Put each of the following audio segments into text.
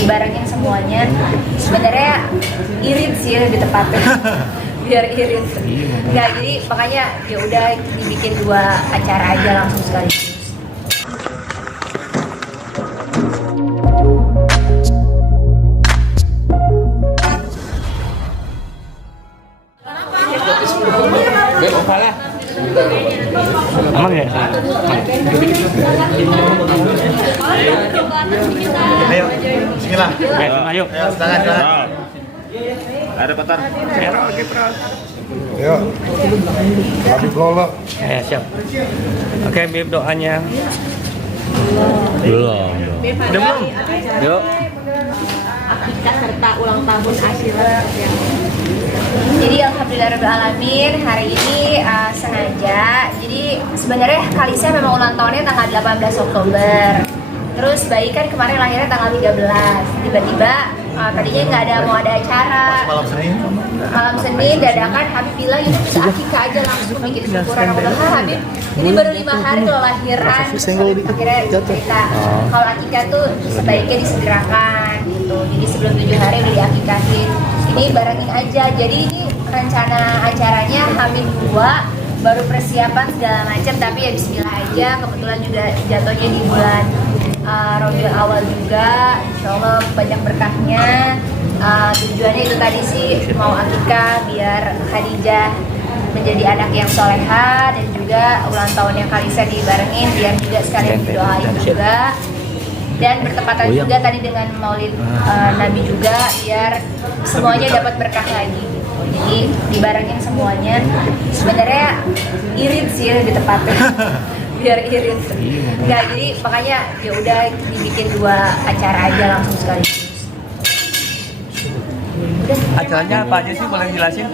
dibarengin semuanya. Sebenarnya irit sih lebih tepatnya. Biar irit. Nggak, jadi makanya ya udah dibikin 2 acara aja langsung sekaligus. Aman ya? Ayo, bismillah. Ayo. Silakan. Ada petar. Ayo. Habib Lolo. Siap. Oke, Bib, doanya. Belum. Udah belum? Yuk. Akikah serta ulang tahun Ashila. Jadi alhamdulillahirrahmanirrahim, hari ini sengaja. Jadi sebenarnya Kalisa memang ulang tahunnya tanggal 18 Oktober. Terus Bayi kan kemarin lahirnya tanggal 13. Tiba-tiba tadinya nggak mau ada acara. Malam Senin dadakan Habib bilang itu bisa akikah aja langsung bikin syukuran. Aku bilang, Habib, ini baru 5 hari lo lahiran. Akhirnya cerita kalau akikah tuh sebaiknya disegerakan gitu. Jadi sebelum 7 hari udah diakikahin. Ini barengin aja. Jadi ini rencana acaranya Hamil 2, baru persiapan segala macam, tapi ya bismillah aja. Kebetulan juga jatuhnya di bulan Rabiul Awal juga, insya Allah banyak berkahnya. Tujuannya itu tadi sih, mau akikah biar Khadijah menjadi anak yang soleha, dan juga ulang tahunnya Kalisa dibarengin biar juga sekalian didoain juga. Dan bertepatan juga tadi dengan Maulid Nabi juga, biar semuanya dapat berkah lagi gitu. Jadi dibarengin semuanya. Sebenarnya irit sih lebih tepatnya. Biar irit. Nggak, jadi makanya ya udah dibikin 2 acara aja langsung sekaligus. Acaranya apa aja sih, boleh jelasin?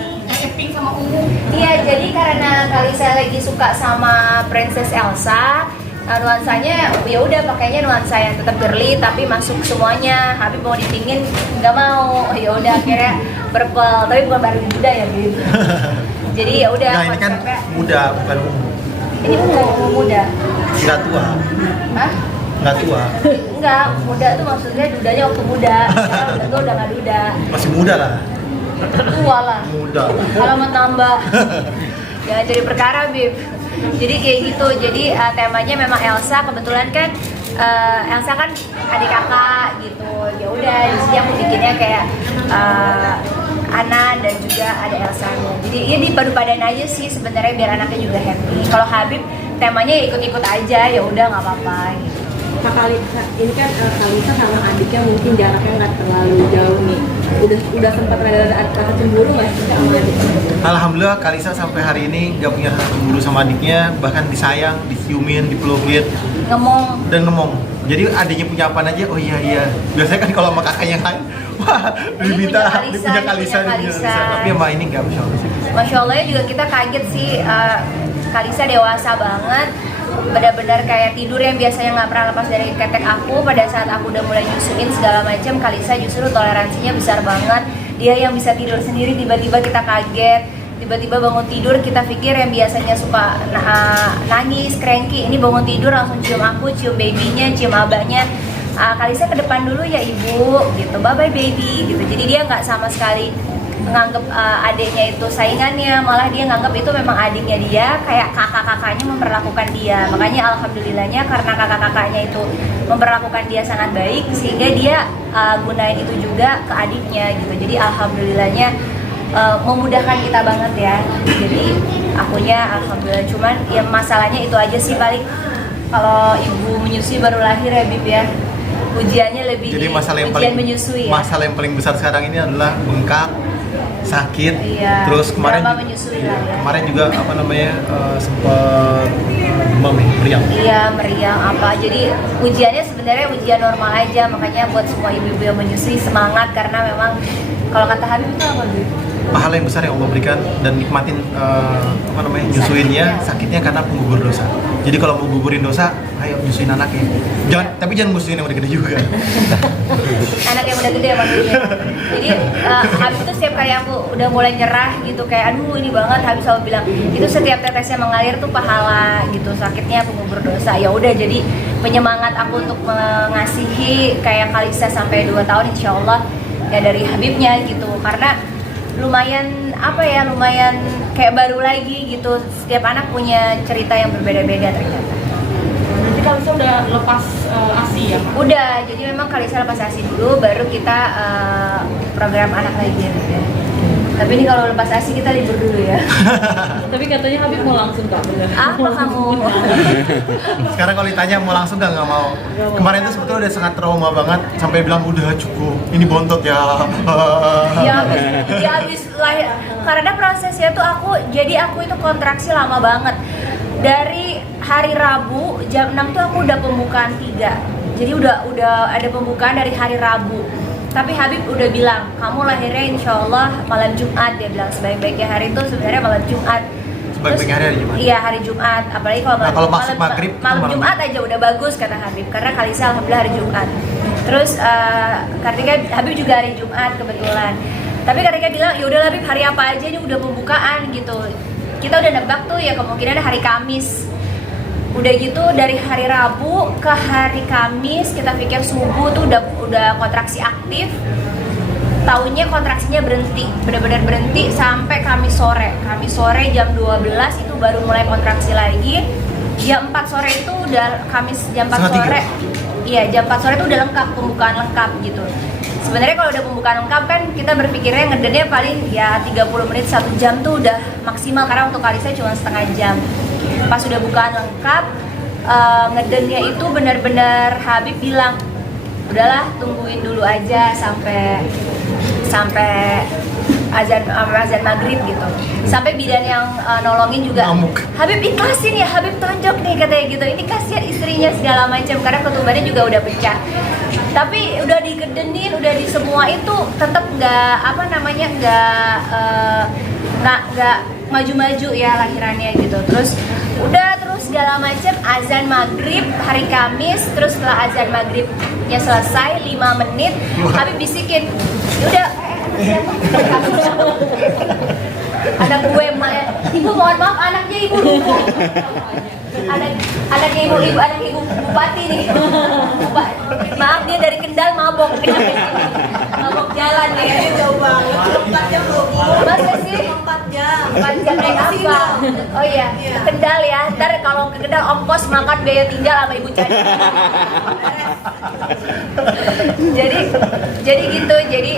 Iya, jadi karena Kalisa lagi suka sama Princess Elsa, nuansanya ya udah pakainya nuansa yang tetap girly tapi masuk semuanya. Habib mau dipingin nggak mau, ya udah akhirnya purple, tapi bukan baru muda ya gitu. Jadi ya udah. Nah, ini kan muda, bukan ungu. Ini ungu muda. Nggak tua. Hah? Nggak tua. Enggak, muda tuh maksudnya dudanya waktu muda. Sekarang udah nggak duda. Masih muda lah. Tua lah. Muda. Alamat nambah. Jangan jadi perkara, Bib. Jadi kayak gitu. Jadi temanya memang Elsa. Kebetulan kan Elsa kan adik kakak gitu. Ya udah di sini aku bikinnya kayak Ana dan juga ada Elsa. Jadi ya dipadu-padan aja sih sebenarnya biar anaknya juga happy. Kalau Habib temanya ya ikut-ikut aja, ya udah nggak apa-apa gitu. Kak Kalisa, ini kan Kalisa sama adiknya mungkin jaraknya nggak terlalu jauh nih. Udah sempat ada rasa cemburu nggak sih sama adiknya? Alhamdulillah Kalisa sampai hari ini nggak punya rasa cemburu sama adiknya, bahkan disayang, diciumin, dipelukin, Ngomong. Jadi adiknya punya apa aja, oh iya. Biasanya kan kalau sama kakaknya kan, wah diminta punya Kalisa. Tapi sama ini nggak, Masya Allah sih. Masya Allah juga kita kaget sih, Kalisa dewasa banget. Benar-benar kayak tidur yang biasanya nggak pernah lepas dari ketek aku. Pada saat aku udah mulai nyusuin segala macam, Kalisa justru toleransinya besar banget. Dia yang bisa tidur sendiri, tiba-tiba kita kaget. Tiba-tiba bangun tidur, kita pikir yang biasanya suka nangis, cranky, ini bangun tidur langsung cium aku, cium babynya, cium abahnya. Kalisa ke depan dulu ya ibu, gitu, bye bye baby, gitu. Jadi dia nggak sama sekali nganggep adiknya itu saingannya, malah dia nganggep itu memang adiknya dia, kayak kakak-kakaknya memperlakukan dia. Makanya alhamdulillahnya karena kakak-kakaknya itu memperlakukan dia sangat baik, sehingga dia gunain itu juga ke adiknya gitu. Jadi alhamdulillahnya memudahkan kita banget ya. Jadi akunya alhamdulillah, cuman ya masalahnya itu aja sih paling kalau ibu menyusui baru lahir ya Bib ya. Ujiannya lebih Jadi ujian menyusui ya. Masalah yang paling besar sekarang ini adalah bengkak, sakit, Iya, terus kemarin drama menyusui lah ya. kemarin juga sempat demam ya, meriang. Iya, meriang apa. Jadi ujiannya sebenarnya ujian normal aja. Makanya buat semua ibu-ibu yang menyusui semangat, karena memang kalau kata Habib itu apa Bib? Pahala yang besar yang Allah berikan dan nikmatin nyusuinnya, sakitnya karena penggugur dosa. Jadi kalau mau gugurin dosa, ayo nyusuin anaknya. Jangan, tapi jangan nyusuin yang udah gede juga. Anak yang udah gede maksudnya. Jadi habis itu setiap kali aku udah mulai nyerah gitu kayak aduh ini banget, habis selalu bilang itu setiap tetesnya mengalir tuh pahala gitu, sakitnya pengubur dosa. Ya udah jadi penyemangat aku untuk mengasihi kayak Kalisa sampai 2 tahun insya Allah ya dari Habibnya gitu, karena lumayan apa ya, lumayan kayak baru lagi gitu, setiap anak punya cerita yang berbeda-beda ternyata. Nanti Kalisa udah lepas ASI ya Kak? Udah, jadi memang Kalisa lepas ASI dulu, baru kita program anak lagi ya. Tapi ini kalau lepas ASI kita libur dulu ya. Tapi katanya Habib mau langsung Kak, bener? Apa kamu? Sekarang kalau ditanya mau langsung nggak mau. Kemarin itu sebetulnya udah sangat trauma banget sampai bilang udah cukup, ini bontot ya. Ya habis lahir, karena prosesnya tuh aku itu kontraksi lama banget. Dari hari Rabu jam 6 tuh aku udah pembukaan 3. Jadi udah ada pembukaan dari hari Rabu. Tapi Habib udah bilang, kamu lahirnya insya Allah malam Jumat. Dia bilang sebaik-baiknya hari itu sebenarnya malam Jumat. Sebaik-baiknya hari Jumat? Iya, hari Jumat. Apalagi kalau Nah, kalau masuk maghrib malam Jumat aja udah bagus kata Habib. Karena Kalisa alhamdulillah hari Jumat. Terus Kartika Habib juga hari Jumat kebetulan. Tapi Kartika bilang, yaudah Habib hari apa aja ini udah pembukaan gitu. Kita udah nebak tuh ya kemungkinan hari Kamis. Udah gitu dari hari Rabu ke hari Kamis kita pikir subuh tuh udah kontraksi aktif. Taunya kontraksinya berhenti, benar-benar berhenti sampai Kamis sore. Kamis sore jam 12 itu baru mulai kontraksi lagi. Jam 4 sore itu udah Kamis jam 4 sore. Iya, jam 4 sore itu udah lengkap, pembukaan lengkap gitu. Sebenarnya kalau udah pembukaan lengkap kan kita berpikirnya ngedennya paling ya 30 menit 1 jam tuh udah maksimal, karena untuk Kalisa cuma setengah jam. Pas udah bukaan lengkap, ngedennya itu benar-benar Habib bilang udahlah tungguin dulu aja sampai azan maghrib gitu. Sampai bidan yang nolongin juga Ngamuk. Habib ikhlasin ya, Habib tonjok nih katanya gitu, ini kasihan istrinya segala macam karena ketubannya juga udah pecah. Tapi udah dikedenin, udah di semua itu tetap nggak maju-maju ya lahirannya gitu. Terus segala macam azan maghrib hari Kamis, terus setelah azan maghribnya selesai 5 menit Habib bisikin, udah anak gue ibu mohon maaf anaknya ibu lupa. Anaknya ibu bupati nih. Maaf dia dari Kendal mabok jalan nih. Jauh banget. 4 jam loh. Masa sih? 4 jam. 4 jam naik apa? Oh iya, Kendal ya. Ntar kalau ke Kendal ongkos makan biaya tinggal sama ibu Cadi. jadi gitu. Jadi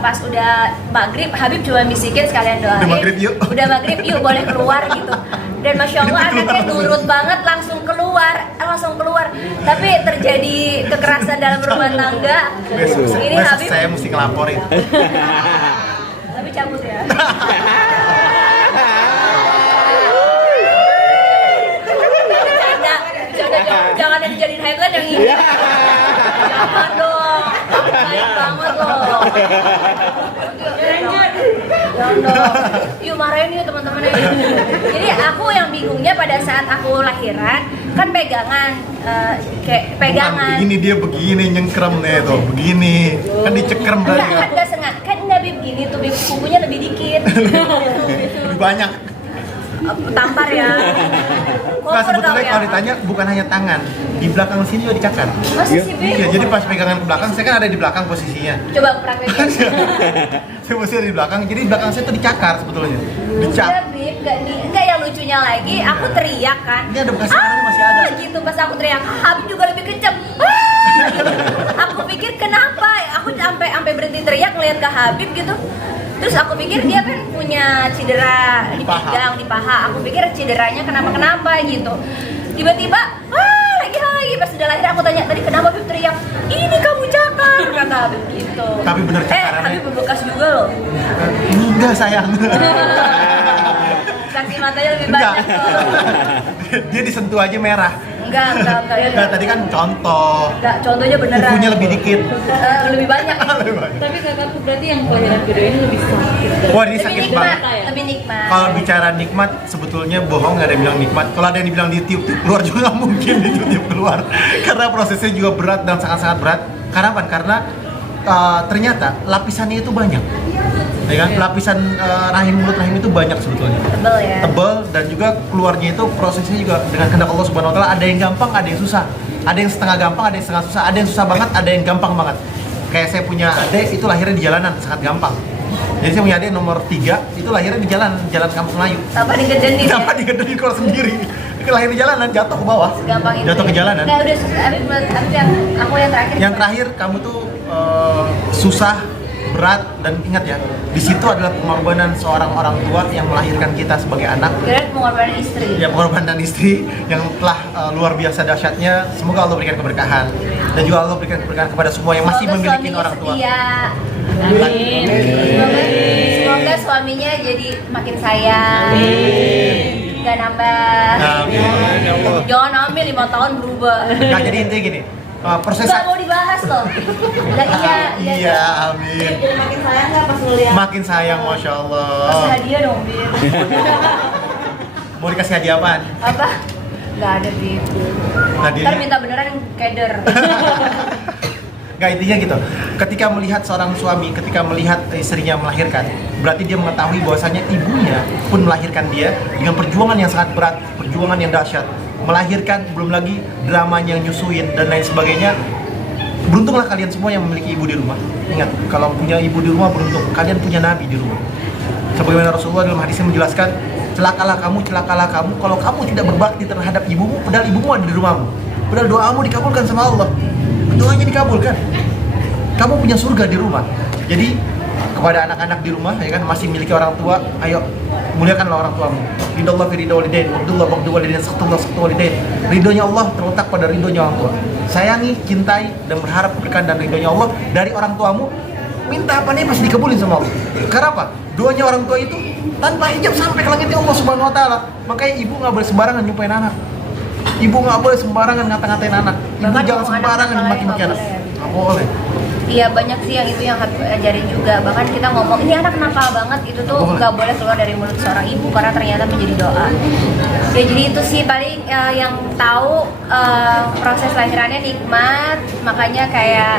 pas udah maghrib Habib cuma bisikin sekalian doain. Udah maghrib yuk. Udah maghrib yuk boleh keluar gitu. Dan Masya Allah anaknya nurut banget langsung keluar. Tapi terjadi kekerasan dalam rumah tangga. Ini Besok Habib saya mesti ngelaporin. tapi cabut ya. Jangan yang dijadiin headline yang ini. Jangan dong. Baik banget loh. Jangan dong. Yuk marahin yuk teman-teman. Jadi aku yang bingungnya pada saat aku lahiran kan pegangan kayak pegangan. Begini dia begini nyengkrem nih tuh, begini kan dicekrem Enggak, tadi kan enggak sengaja. Kan enggak Bib gini tuh, Bib kukunya lebih dikit. lebih banyak. Tampar ya. Nah sebetulnya kalau ditanya bukan hanya tangan, di belakang sini juga dicakar. Masa sih Bib? Iya, jadi pas pegangan ke belakang, saya kan ada di belakang posisinya. Coba aku praktekin. Saya mesti ada di belakang, jadi di belakang saya tuh dicakar sebetulnya. Enggak Bib, enggak yang lucunya lagi, aku teriak kan. Ini ada bekas sekarang masih ada. Gitu pas aku teriak, Habib juga lebih kenceng. Gitu. Aku pikir kenapa? Aku sampai berhenti teriak ngeliat ke Habib gitu. Terus aku pikir dia kan punya cedera di pinggang, di paha. Aku pikir cederanya kenapa gitu. Tiba-tiba, lagi pas sudah lahir aku tanya tadi kenapa Habib teriak? Ini kamu cakar kata Habib gitu. Tapi bener cakarannya. Habib berbekas juga loh. Enggak sayang. Saksi matanya lebih Enggak. banyak tuh. Dia disentuh aja merah. Enggak. Enggak, tadi kan contoh. Enggak, contohnya beneran. Kukunya lebih dikit. Lebih banyak. Lebih banyak. Tapi kakakku berarti yang pelajaran video ini lebih sakit. Wah, ini Lebih sakit nikmat, banget. lebih nikmat. Kalau bicara nikmat, sebetulnya bohong, nggak ada yang bilang nikmat. Kalau ada yang dibilang di tiup keluar juga nggak mungkin di tiup keluar, karena prosesnya juga berat dan sangat-sangat berat. Karena apa? Karena ternyata lapisannya itu banyak, ya kan? Lapisan mulut rahim itu banyak sebetulnya. Tebel ya. Tebal, dan juga keluarnya itu prosesnya juga dengan kehendak Allah Subhanahu Wa Taala. Ada yang gampang, ada yang susah. Ada yang setengah gampang, ada yang setengah susah. Ada yang susah banget, ada yang gampang banget. Kayak saya punya adik itu lahirnya di jalanan, sangat gampang. Jadi saya punya adik nomor 3 itu lahirnya di jalan Kampung Melayu. Tanpa digedenin ya. Tanpa digedenin keluar sendiri. Lahir di jalanan, jatuh ke bawah. Gampang itu. Jatuh ke jalanan. Nah, udah tapi yang aku yang terakhir. Yang terakhir kamu tuh susah, berat, dan ingat ya, di situ adalah pengorbanan seorang orang tua yang melahirkan kita sebagai anak. Kira pengorbanan istri. Ya, pengorbanan istri yang telah luar biasa dahsyatnya. Semoga Allah berikan keberkahan, dan juga Allah berikan keberkahan kepada semua yang masih Semoga memiliki suaminya orang tua. setia. Amin. Semoga suaminya jadi makin sayang. Gak nambah. Amin. Ya Allah. Jangan ambil 5 tahun berubah. Nah, jadi intinya gini, proses Gak mau dibahas loh. iya, amin. Jadi makin sayang nggak pas ngeliat? Makin sayang, masya Kasih Allah. hadiah dong, Bib. Mau dikasih hadiah apaan? Apa? Gak ada, Bib. Ntar Hadiahnya? minta beneran keder. Nggak, intinya gitu. Ketika melihat seorang suami, ketika melihat istrinya melahirkan, berarti dia mengetahui bahwasanya ibunya pun melahirkan dia dengan perjuangan yang sangat berat, perjuangan yang dahsyat. Melahirkan, belum lagi dramanya yang nyusuin dan lain sebagainya. Beruntunglah kalian semua yang memiliki ibu di rumah. Ingat, kalau punya ibu di rumah beruntung. Kalian punya nabi di rumah. Sebagaimana Rasulullah dalam hadisnya menjelaskan, celakalah kamu kalau kamu tidak berbakti terhadap ibumu, padahal ibumu ada di rumahmu. Padahal doamu dikabulkan sama Allah. Doanya dikabulkan. Kamu punya surga di rumah. Jadi kepada anak-anak di rumah, ya kan, masih memiliki orang tua, ayo muliakanlah orang tuamu. Ridallah fi ridha walidain, wabdullah ba'du walidain, sakhtullah sakhtullah walidain. Ridhonya Allah terletak pada ridhonya orang tua. Sayangi, cintai, dan berharap keberkahan dan ridhonya Allah dari orang tuamu. Minta apa nih pasti dikabulin sama Allah. Karena apa? Doanya orang tua itu tanpa hijab sampai ke langitnya Allah Subhanahu Wa Taala. Makanya ibu nggak boleh sembarangan nyumpain anak. Ibu nggak boleh sembarangan ngata-ngatain anak. Ibu Bahkan jangan ngomong sembarangan anak maki-maki nggak anak. boleh. Nggak boleh. Iya, banyak sih yang itu yang harus ajarin juga. Bahkan kita ngomong, ini anak nakal banget, itu tuh Boleh. nggak boleh keluar dari mulut seorang ibu karena ternyata menjadi doa. Ya, jadi itu sih paling yang tahu proses lahirannya nikmat. Makanya kayak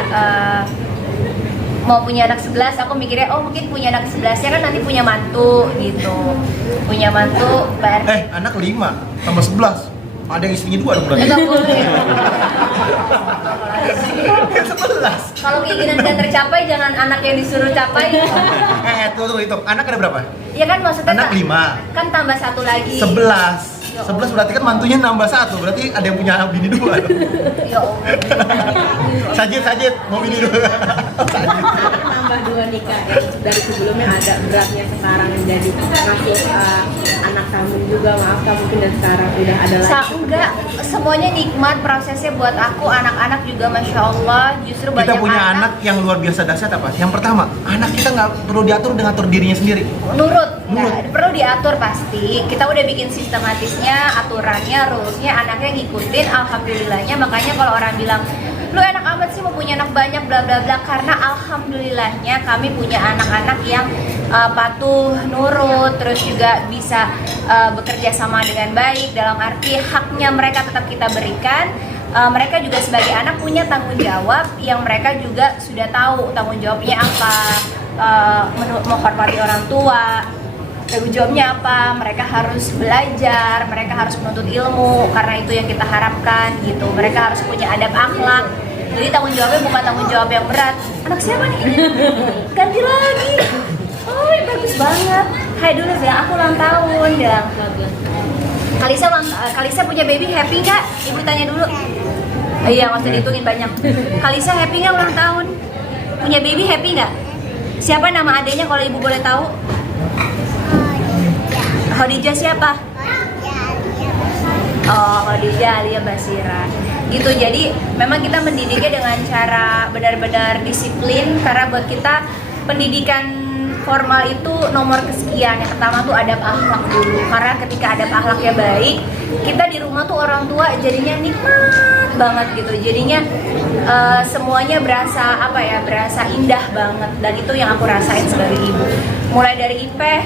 mau punya anak 11, aku mikirnya mungkin punya anak 11-nya kan nanti punya mantu gitu. Punya mantu berarti Anak 5 tambah 11. Ada yang istrinya 2 dong berarti. nggak boleh. 11. Kalau keinginan udah tercapai, jangan anak yang disuruh capai. Tunggu itu. Anak ada berapa? Ya kan maksudnya Anak 5. kan tambah 1 lagi. 11. 11 berarti kan mantunya nambah 1. Berarti ada yang punya anak bini 2 dong. Ya Allah. Sajid mau bini 2. Nambah 2 nikah ya. Dari sebelumnya ada beratnya sekarang menjadi masuk anak kamu juga, maaf kamu mungkin dan sekarang udah ada lagi. Enggak, semuanya nikmat prosesnya buat aku, anak-anak juga masya Allah. Justru banyak Kita punya anak yang luar biasa dahsyat apa? Yang pertama, anak kita nggak perlu diatur dengan atur dirinya sendiri. nurut. Nurut. Nah, perlu diatur pasti. Kita udah bikin sistematisnya, aturannya, rulesnya, anaknya ngikutin. Alhamdulillahnya, makanya kalau orang bilang lu enak amat sih mau punya anak banyak bla bla bla, karena alhamdulillahnya kami punya anak-anak yang patuh, nurut, terus juga bisa bekerja sama dengan baik, dalam arti haknya mereka tetap kita berikan. Mereka juga sebagai anak punya tanggung jawab yang mereka juga sudah tahu tanggung jawabnya apa, menghormati orang tua. Tanggung jawabnya apa? Mereka harus belajar, mereka harus menuntut ilmu, karena itu yang kita harapkan gitu. Mereka harus punya adab akhlak. Jadi tanggung jawabnya bukan tanggung jawab yang berat. Anak siapa nih? Ganti lagi. Oh, bagus banget. Hai dulu ya, aku ulang tahun ya. Kalisa punya baby, happy nggak? Ibu tanya dulu. Iya, nggak usah dihitungin banyak. Kalisa happy nggak ulang tahun? Punya baby happy nggak? Siapa nama adanya kalau ibu boleh tahu? Khadijah siapa? Oh, Khadijah Alia Basira. Gitu, jadi memang kita mendidiknya dengan cara benar-benar disiplin, karena buat kita pendidikan formal itu nomor kesekian. Yang pertama tuh adab akhlak dulu, karena ketika adab akhlaknya baik, kita di rumah tuh orang tua jadinya nikmat banget gitu. Jadinya semuanya berasa apa ya, berasa indah banget, dan itu yang aku rasain sebagai ibu. Mulai dari Ipeh,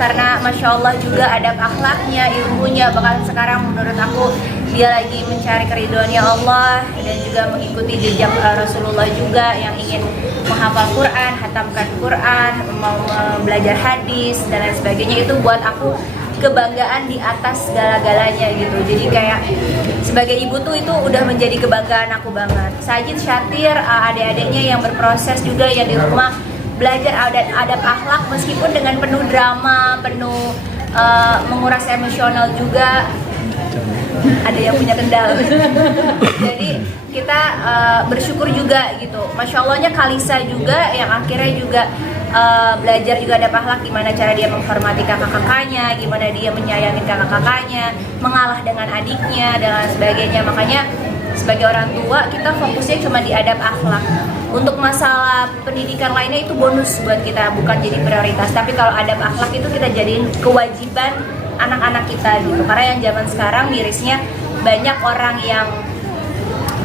karena masya Allah juga adab akhlaknya, ilmunya, bahkan sekarang menurut aku dia lagi mencari keridhoannya Allah dan juga mengikuti jejak Rasulullah juga yang ingin menghafal Quran, hatamkan Quran, mau belajar hadis dan lain sebagainya. Itu buat aku kebanggaan di atas segala-galanya gitu. Jadi kayak sebagai ibu tuh itu udah menjadi kebanggaan aku banget. Sajid, Syatir, adik-adiknya yang berproses juga yang di rumah belajar adab akhlak meskipun dengan penuh drama, penuh menguras emosional juga. Ada yang punya kendala. Jadi kita bersyukur juga gitu. Masya Allahnya Kalisa juga yang akhirnya juga belajar juga adab akhlak, gimana cara dia menghormati kakak-kakaknya, gimana dia menyayangi kakak-kakaknya, mengalah dengan adiknya dan lain sebagainya. Makanya sebagai orang tua kita fokusnya cuma di adab akhlak. Untuk masalah pendidikan lainnya itu bonus buat kita, bukan jadi prioritas. Tapi kalau adab akhlak itu kita jadiin kewajiban anak-anak kita gitu. Karena yang zaman sekarang mirisnya banyak orang yang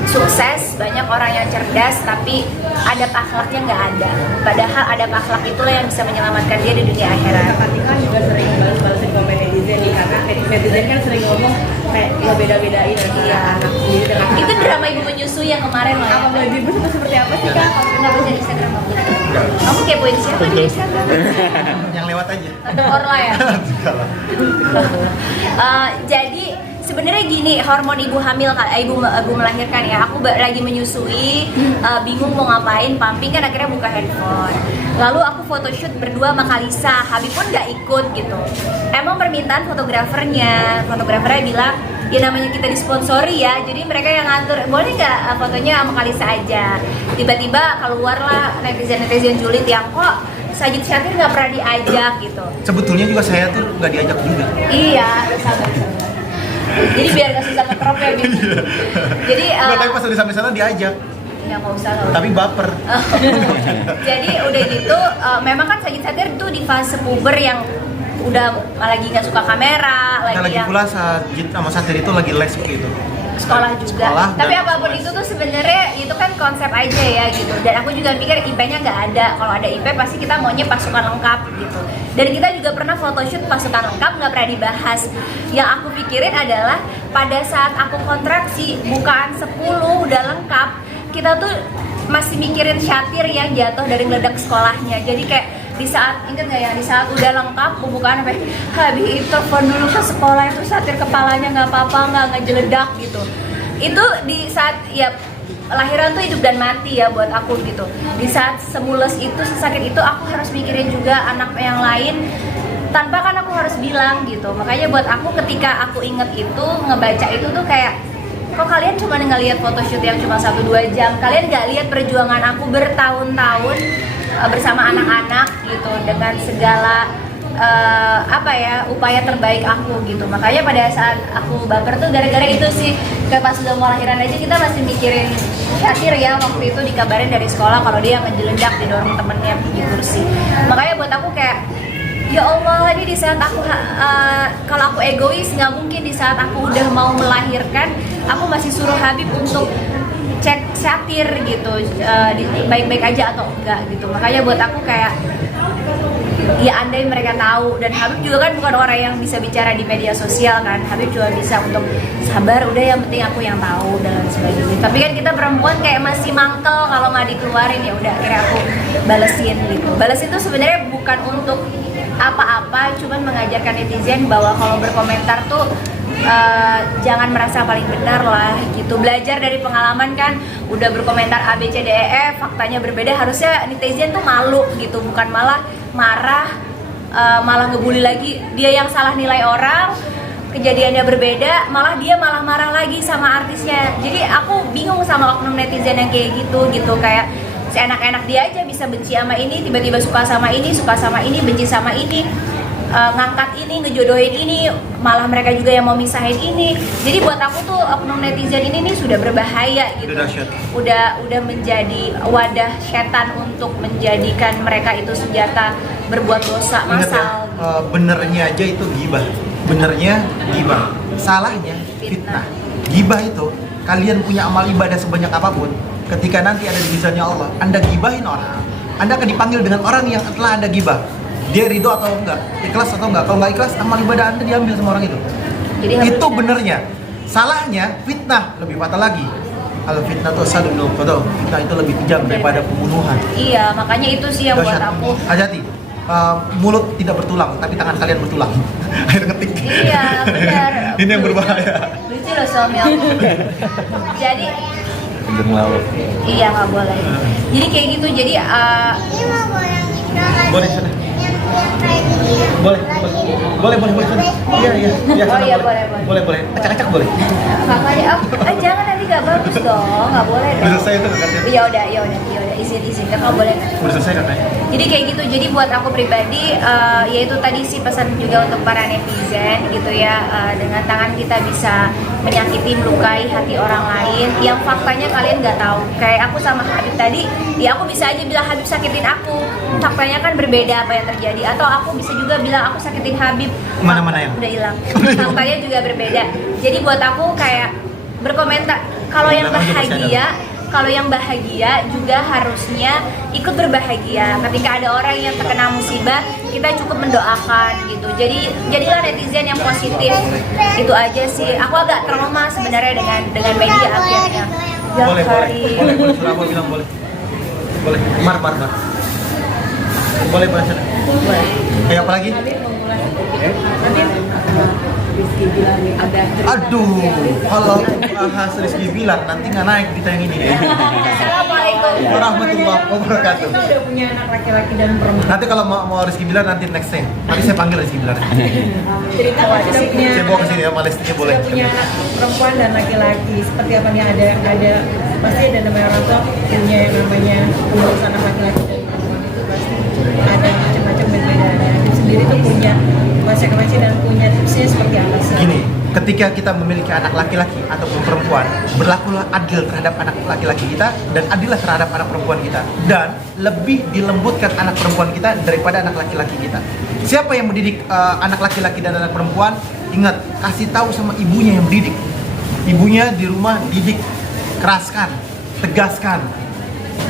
sukses, banyak orang yang cerdas, tapi adab akhlaknya nggak ada. Padahal adab akhlak itulah yang bisa menyelamatkan dia di dunia akhirat. Fatih kan juga sering balas-balasin komen netizen nih, karena netizen kan sering ngomong kayak ngebeda-bedain antara anak sendiri dengan Itu drama ibu menyusui yang kemarin loh. apa baju ibu seperti apa sih kak? Nggak baca di Instagram aku. Kamu kepoin siapa di Instagram? Yang lewat aja. Orla ya. Enggak lah. Jadi sebenarnya gini, hormon ibu hamil kan, ibu melahirkan ya. Aku lagi menyusui, bingung mau ngapain, pumping kan akhirnya buka handphone. Lalu aku photoshoot berdua sama Kalisa, Habib pun nggak ikut gitu. Emang permintaan fotografernya bilang ya namanya kita disponsori ya, jadi mereka yang ngatur, boleh nggak fotonya sama Kalisa aja. Tiba-tiba keluarlah netizen julid yang kok Sajid Syatir nggak pernah diajak gitu. Sebetulnya juga saya tuh nggak diajak juga. Iya, sabar. Jadi biar gak susah ngetrop ya gitu. Jadi Nggak, tapi pas udah sampai sana diajak, ya nggak usah lah. tapi baper. Jadi udah gitu, memang kan Sajid Syatir tuh di fase puber yang udah lagi nggak suka kamera, Nah, lagi yang pula Sajid sama Satir itu lagi les waktu itu. sekolah juga. Sekolah Tapi dan apapun les. itu tuh sebenarnya itu kan konsep aja ya gitu. Dan aku juga pikir IP-nya nggak ada. Kalau ada IP pasti kita maunya pasukan lengkap gitu. Dan kita juga pernah photoshoot pasukan lengkap, nggak pernah dibahas. Yang aku pikirin adalah pada saat aku kontraksi bukaan 10 udah lengkap, kita tuh masih mikirin Syatir yang jatuh dari ledak sekolahnya. Jadi kayak di saat, inget nggak ya, di saat udah lengkap pembukaan sampai Habib telepon dulu ke sekolah itu Syatir kepalanya nggak apa-apa, nggak jeledak gitu. Itu di saat ya lahiran tuh hidup dan mati ya buat aku gitu. Di saat semules itu, sesakit itu, aku harus mikirin juga anak yang lain tanpa kan aku harus bilang gitu. Makanya buat aku ketika aku inget itu, ngebaca itu tuh kayak, kok kalian cuma ngeliat photoshoot yang cuma 1-2 jam, kalian nggak lihat perjuangan aku bertahun-tahun bersama anak-anak gitu, dengan segala upaya terbaik aku gitu. Makanya pada saat aku baper tuh gara-gara itu sih. Kayak pas udah mau lahiran aja kita masih mikirin Syatir ya, waktu itu dikabarin dari sekolah kalau dia ngejeledak didorong temennya di kursi. Makanya buat aku kayak, ya Allah, ini di saat aku kalau aku egois nggak mungkin di saat aku udah mau melahirkan aku masih suruh Habib untuk cek Syatir gitu, baik-baik aja atau enggak gitu. Makanya buat aku kayak, ya andai mereka tahu. Dan Habib juga kan bukan orang yang bisa bicara di media sosial kan. Habib cuma bisa untuk sabar, udah yang penting aku yang tahu dan sebagainya. Tapi kan kita perempuan kayak masih mangkel kalau nggak dikeluarin, ya udah akhirnya aku balesin gitu. Balas itu sebenarnya bukan untuk apa-apa, cuman mengajarkan netizen bahwa kalau berkomentar tuh jangan merasa paling benar lah gitu. Belajar dari pengalaman kan, udah berkomentar A, B, C, D, E, F, faktanya berbeda, harusnya netizen tuh malu gitu, bukan malah marah, malah ngebully lagi. Dia yang salah nilai orang, kejadiannya berbeda, malah dia malah marah lagi sama artisnya. Jadi aku bingung sama oknum netizen yang kayak gitu kayak seenak-enak dia aja bisa benci sama ini, tiba-tiba suka sama ini, benci sama ini. ngangkat ini, ngejodohin ini, malah mereka juga yang mau misahin ini. Jadi buat aku tuh oknum netizen ini nih sudah berbahaya gitu. Udah dahsyat. Udah menjadi wadah setan untuk menjadikan mereka itu senjata berbuat dosa Ingat ya, massal. benernya aja itu gibah. Benernya gibah. Salahnya fitnah. Gibah itu kalian punya amal ibadah sebanyak apapun, ketika nanti ada di mizannya Allah, Anda gibahin orang, Anda akan dipanggil dengan orang yang telah Anda gibah. Dia ridho atau enggak, ikhlas atau enggak. Kalau enggak ikhlas, amal ibadah Anda diambil sama orang itu. Jadi harus Itu benar. benernya. Salahnya fitnah, lebih fatal lagi. Al fitnah itu asyaddu minal qatl. Fitnah itu lebih kejam daripada pembunuhan. Iya, makanya itu sih yang buat Dahsyat. aku. Hati-hati. Mulut tidak bertulang, tapi tangan kalian bertulang. Air ngetik. Iya, benar. Ini yang berbahaya. Lucu loh suami aku. Jadi Udah ngelawak. iya nggak boleh. Jadi kayak gitu. Jadi Boleh sana. Boleh, boleh sana. Iya, iya. Oh iya, boleh. Boleh. Acak-acak boleh. kakaknya jangan nanti nggak bagus dong, nggak boleh dong. Udah selesai itu kakaknya. Ya udah izin kakak boleh. Udah selesai kakaknya. Jadi kayak gitu. Jadi buat aku pribadi, yaitu tadi sih pesan juga untuk para netizen gitu ya, dengan tangan kita bisa menyakiti, melukai hati orang lain yang faktanya kalian nggak tahu. Kayak aku sama Habib tadi, ya aku bisa aja bilang Habib sakitin aku, faktanya kan berbeda apa yang terjadi. Atau aku bisa juga bilang aku sakitin Habib, Mana-mana yang? udah hilang. Faktanya juga berbeda. Jadi buat aku kayak berkomentar, kalau yang bahagia juga harusnya ikut berbahagia. Ketika ada orang yang terkena musibah, kita cukup mendoakan gitu. Jadi jadilah netizen yang positif. Itu aja sih. Aku agak trauma sebenarnya dengan media akhirnya. Ya, Boleh. Karim. Sudah aku bilang boleh. Boleh. Mar. Boleh sana. Boleh. Kayak apa lagi? Habib mengulas sedikit. Habib, Rizky bilang nih ada cerita. Aduh, kalau bahas Rizky Bilar nanti nggak naik kita yang ini deh. Assalamualaikum. Warahmatullahi wabarakatuh. Kita udah punya anak laki-laki dan perempuan. Nanti kalau mau Rizky Bilar nanti next time. Nanti saya panggil Rizky Bilar. Cerita kan sudah punya. Saya bawa ke sini ya, Palestina boleh. Sudah punya anak perempuan dan laki-laki. Seperti apa nih ada pasti ada namanya orang tua punya yang namanya mengurus anak laki-laki dan perempuan itu pasti ada macam-macam berbedanya. Dia sendiri tuh punya konsekuensi dan punya tipsnya seperti apa sih? Gini, ketika kita memiliki anak laki-laki ataupun perempuan, berlakulah adil terhadap anak laki-laki kita dan adillah terhadap anak perempuan kita. Dan lebih dilembutkan anak perempuan kita daripada anak laki-laki kita. Siapa yang mendidik anak laki-laki dan anak perempuan? Ingat, kasih tahu sama ibunya yang mendidik. Ibunya di rumah didik, keraskan, tegaskan,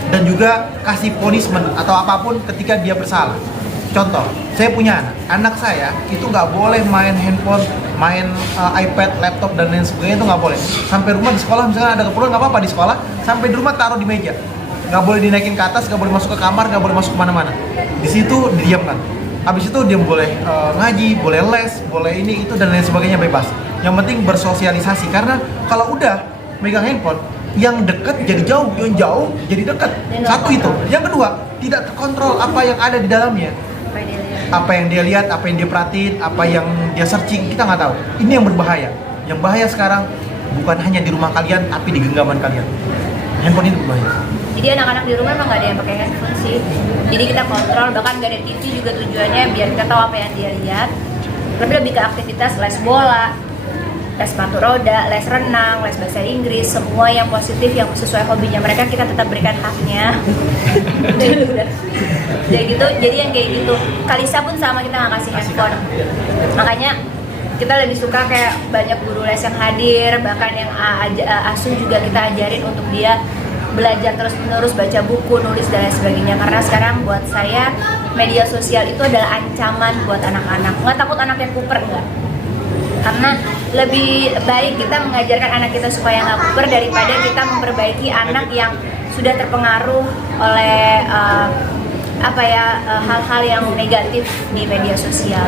dan juga kasih punishment atau apapun ketika dia bersalah. Contoh, saya punya anak saya itu nggak boleh main handphone, main iPad, laptop dan lain sebagainya, itu nggak boleh. Sampai rumah di sekolah misalnya ada keperluan nggak apa-apa di sekolah, sampai di rumah taruh di meja, nggak boleh dinaikin ke atas, nggak boleh masuk ke kamar, nggak boleh masuk kemana-mana. Di situ didiamkan. Habis itu dia boleh ngaji, boleh les, boleh ini itu dan lain sebagainya, bebas. Yang penting bersosialisasi, karena kalau udah megang handphone, yang dekat jadi jauh, yang jauh jadi dekat. Satu itu. Yang kedua, tidak terkontrol apa yang ada di dalamnya. Apa yang dia lihat, apa yang dia perhatiin, apa yang dia searching, kita nggak tahu. Ini yang berbahaya. Yang bahaya sekarang bukan hanya di rumah kalian, tapi di genggaman kalian. Handphone ini berbahaya. Jadi anak-anak di rumah emang nggak ada yang pakai handphone sih. Jadi kita kontrol, bahkan nggak ada TV juga tujuannya biar kita tahu apa yang dia lihat. Tapi lebih ke aktivitas les bola, les sepatu roda, les renang, les bahasa Inggris, semua yang positif yang sesuai hobinya mereka kita tetap berikan haknya. Jadi gitu, jadi yang kayak gitu. Kalisa pun sama, kita nggak kasih handphone. Makanya kita lebih suka kayak banyak guru les yang hadir, bahkan yang asuh juga kita ajarin untuk dia belajar terus-menerus, baca buku, nulis dan lain sebagainya. Karena sekarang buat saya media sosial itu adalah ancaman buat anak-anak. Nggak takut anaknya kuper, enggak. Karena lebih baik kita mengajarkan anak kita supaya nggak kuper daripada kita memperbaiki anak yang sudah terpengaruh oleh hal-hal yang negatif di media sosial.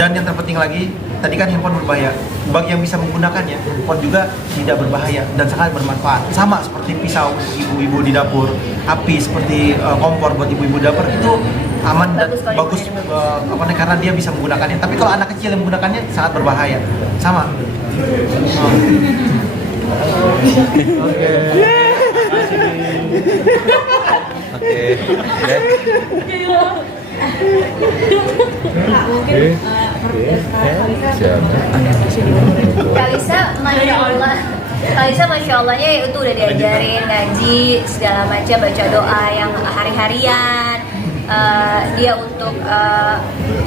Dan yang terpenting lagi, tadi kan handphone berbahaya. Bagi yang bisa menggunakannya, handphone juga tidak berbahaya dan sangat bermanfaat. Sama seperti pisau ibu-ibu di dapur, api seperti kompor buat ibu-ibu dapur, itu aman dan bagus karena dia bisa menggunakannya. Tapi kalau anak kecil yang menggunakannya sangat berbahaya. Sama. Oke. Kalisa masya Allahnya itu udah diajarin ngaji segala macam, baca doa yang hari-harian. Dia untuk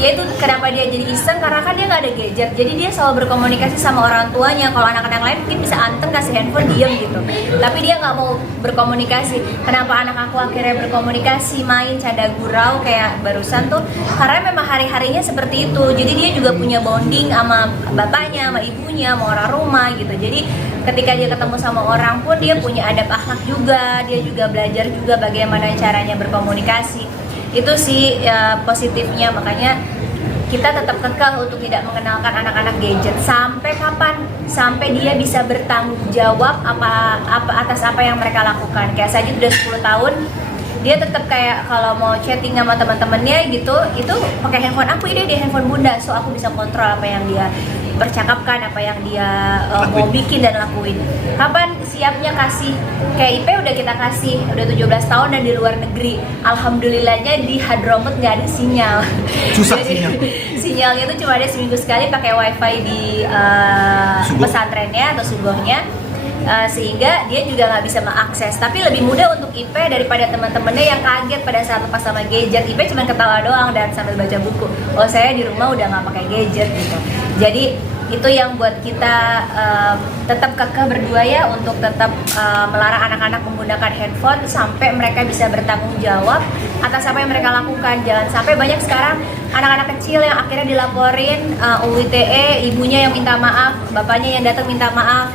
dia itu kenapa dia jadi iseng karena kan dia nggak ada gadget, jadi dia selalu berkomunikasi sama orang tuanya. Kalau anak-anak lain mungkin bisa anteng kasih handphone diem gitu, tapi dia nggak mau berkomunikasi. Kenapa anak aku akhirnya berkomunikasi, main canda gurau kayak barusan tuh, karena memang hari-harinya seperti itu. Jadi dia juga punya bonding sama bapaknya, sama ibunya, sama orang rumah gitu. Jadi ketika dia ketemu sama orang pun dia punya adab akhlak juga, dia juga belajar juga bagaimana caranya berkomunikasi. Itu sih positifnya, makanya kita tetap kekeh untuk tidak mengenalkan anak-anak gadget sampai kapan? Sampai dia bisa bertanggung jawab atas apa yang mereka lakukan. Kayak Sajid udah 10 tahun, dia tetap kayak kalau mau chatting sama teman-temannya gitu, itu pakai handphone aku, ini di handphone bunda, so aku bisa kontrol apa yang dia percakapkan, apa yang dia mau bikin dan lakuin. Kapan siapnya kasih? Kayak IP udah kita kasih, udah 17 tahun dan di luar negeri. Alhamdulillahnya di Hadromut nggak ada sinyal. Susah Jadi, sinyalnya itu cuma ada seminggu sekali pakai wifi di pesantrennya atau sugohnya. Sehingga dia juga nggak bisa mengakses. Tapi lebih mudah untuk IP daripada teman-temannya yang kaget pada saat lepas sama gadget. IP cuma ketawa doang dan sambil baca buku. Oh, saya di rumah udah nggak pakai gadget gitu. Jadi itu yang buat kita tetap kekeh berdua ya, untuk tetap melarang anak-anak menggunakan handphone sampai mereka bisa bertanggung jawab atas apa yang mereka lakukan. Jangan sampai banyak sekarang anak-anak kecil yang akhirnya dilaporin UITE, ibunya yang minta maaf, bapaknya yang datang minta maaf.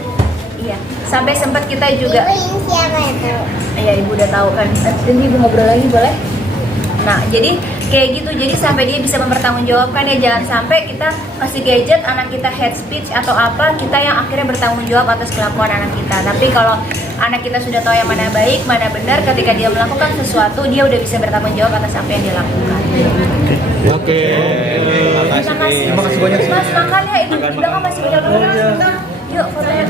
Iya, sampai sempat kita juga. Ibu ini siapa itu? Iya, ibu udah tahu kan. Dan ibu ngobrol lagi boleh? Nah, jadi kayak gitu. Jadi sampai dia bisa mempertanggungjawabkan ya. Jangan sampai kita kasih gadget, anak kita head speech atau apa, kita yang akhirnya bertanggung jawab atas kelakuan anak kita. Tapi kalau anak kita sudah tahu yang mana baik, mana benar, ketika dia melakukan sesuatu, dia udah bisa bertanggung jawab atas apa yang dia lakukan. Oke. Terima kasih. Terima kasih banyak. Mas, makan ya, itu di belakang masih banyak orang. Yuk, fotonya.